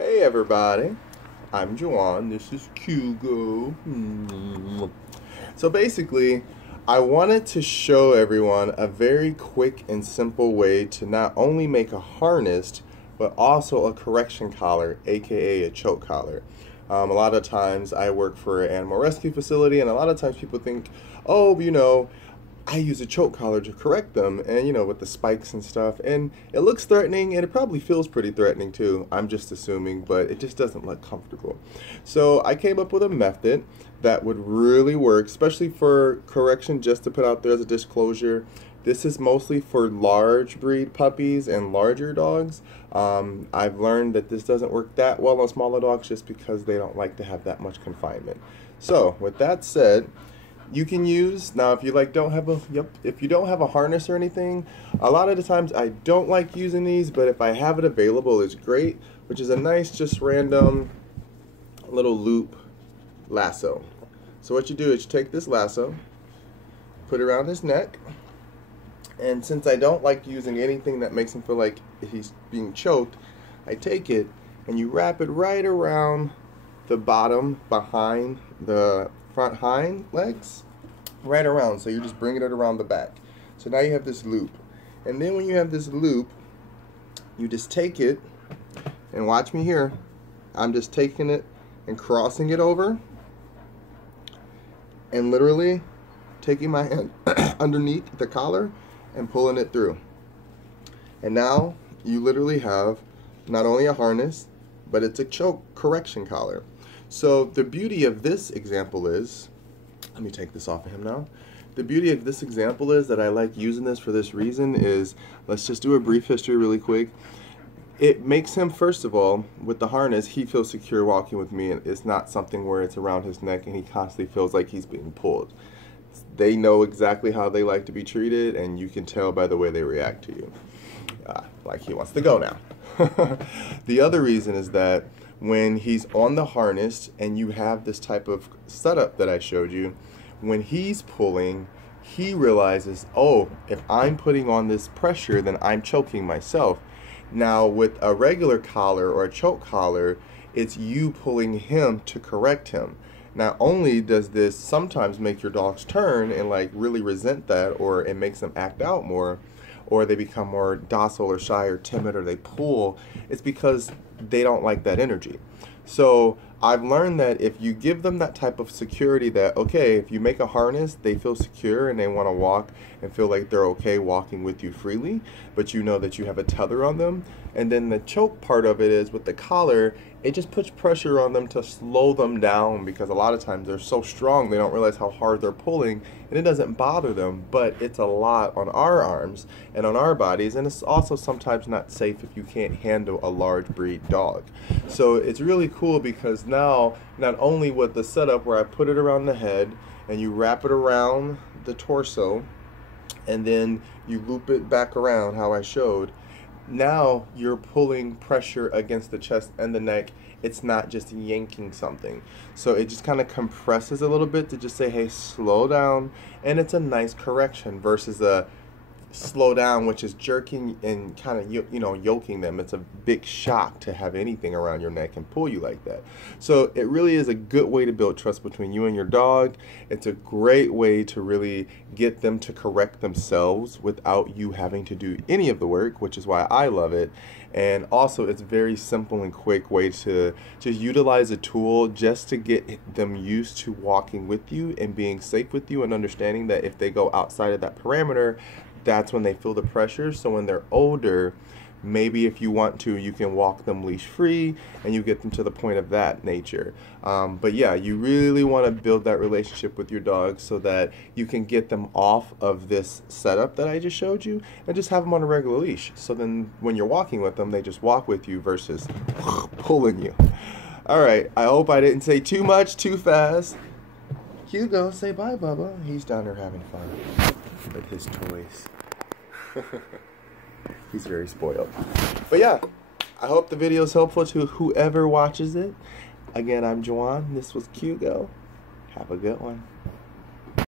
Hey everybody, I'm Juwan, this is Hugo. So basically, I wanted to show everyone a very quick and simple way to not only make a harness, but also a correction collar, aka a choke collar. A lot of times I work for an animal rescue facility, and a lot of times people think, oh, I use a choke collar to correct them, and with the spikes and stuff, and it looks threatening, and it probably feels pretty threatening too. I'm just assuming, but it just doesn't look comfortable. So I came up with a method that would really work, especially for correction. Just to put out there as a disclosure, this is mostly for large breed puppies and larger dogs. I've learned that this doesn't work that well on smaller dogs just because they don't like to have that much confinement. So with that said, you can use, now if you don't have a harness or anything, a lot of the times I don't like using these, but if I have it available, it's great, which is a nice just random little loop lasso. So what you do is you take this lasso, put it around his neck, and since I don't like using anything that makes him feel like he's being choked, I take it and you wrap it right around the bottom behind the front hind legs, right around. So you're just bringing it around the back. So now you have this loop, and then when you have this loop, you just take it, and watch me here, I'm just taking it and crossing it over, and literally taking my hand underneath the collar and pulling it through. And now you literally have not only a harness, but it's a choke correction collar. So the beauty of this example is, let me take this off of him now. The beauty of this example is that I like using this for this reason is, let's just do a brief history really quick. It makes him, first of all, with the harness, he feels secure walking with me, and it's not something where it's around his neck and he constantly feels like he's being pulled. They know exactly how they like to be treated, and you can tell by the way they react to you. Like he wants to go now. The other reason is that when he's on the harness and you have this type of setup that I showed you, when he's pulling, he realizes, oh, if I'm putting on this pressure, then I'm choking myself. Now with a regular collar or a choke collar, it's you pulling him to correct him. Not only does this sometimes make your dogs turn and really resent that, or it makes them act out more, or they become more docile or shy or timid, or they pull, it's because they don't like that energy. So I've learned that if you give them that type of security, that okay, if you make a harness, they feel secure and they want to walk and feel like they're okay walking with you freely, but you know that you have a tether on them. And then the choke part of it is with the collar, it just puts pressure on them to slow them down, because a lot of times they're so strong they don't realize how hard they're pulling, and it doesn't bother them, but it's a lot on our arms and on our bodies, and it's also sometimes not safe if you can't handle a large breed dog. So it's really cool because now, not only with the setup where I put it around the head and you wrap it around the torso and then you loop it back around how I showed, now you're pulling pressure against the chest and the neck. It's not just yanking something. So it just kind of compresses a little bit to just say, hey, slow down. And it's a nice correction versus a slow down, which is jerking and kind of yoking them. It's a big shock to have anything around your neck and pull you like that. So it really is a good way to build trust between you and your dog. It's a great way to really get them to correct themselves without you having to do any of the work, which is why I love it. And also it's very simple and quick way to just utilize a tool just to get them used to walking with you and being safe with you, and understanding that if they go outside of that parameter, that's when they feel the pressure. So when they're older, maybe if you want to, you can walk them leash free and you get them to the point of that nature. But yeah, you really want to build that relationship with your dog so that you can get them off of this setup that I just showed you and just have them on a regular leash. So then when you're walking with them, they just walk with you versus pulling you. All right, I hope I didn't say too much too fast. Hugo, say bye, Bubba. He's down there having fun with his toys. He's very spoiled. But yeah, I hope the video is helpful to whoever watches it. Again, I'm Juwan. This was Hugo. Have a good one.